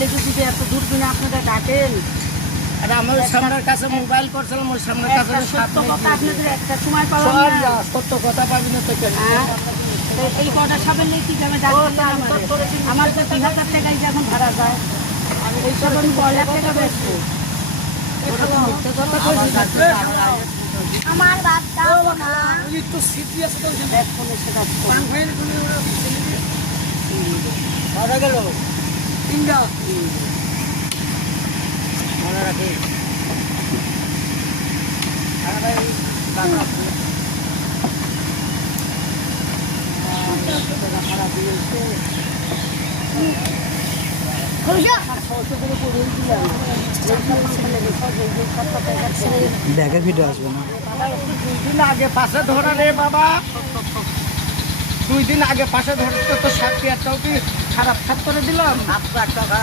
লেগে যদি এত দূর কিনে আপনারা ডাকেন, আর আমার সামনের কাছে মোবাইল করছিলাম, ওর সামনের কাছে সত্য কথা আপনাদের একটা সময় পাবেন না। সত্য কথা পাবি না তো কেন? তো এই কটা সাবেন নেই কি যাবে ডাকবেন আমার তো 3000 টাকাই যখন ভাড়া যায়, এই সব আমি 1 লাখ টাকা বেচবো। আমার বাদ দাও না। একটু সিটি আছে তো ফোনে সেটা সারা গেল তিনটা মনে রাখি। ব্যাগের ভিডিও আসবে না। 2 দিন আগে পাশে ধরা রে বাবা, 2 দিন আগে পাশে ধরতে তো 60 টাকাও কি খারাপ খাত করে দিলাম? 7 টাকা খারাপ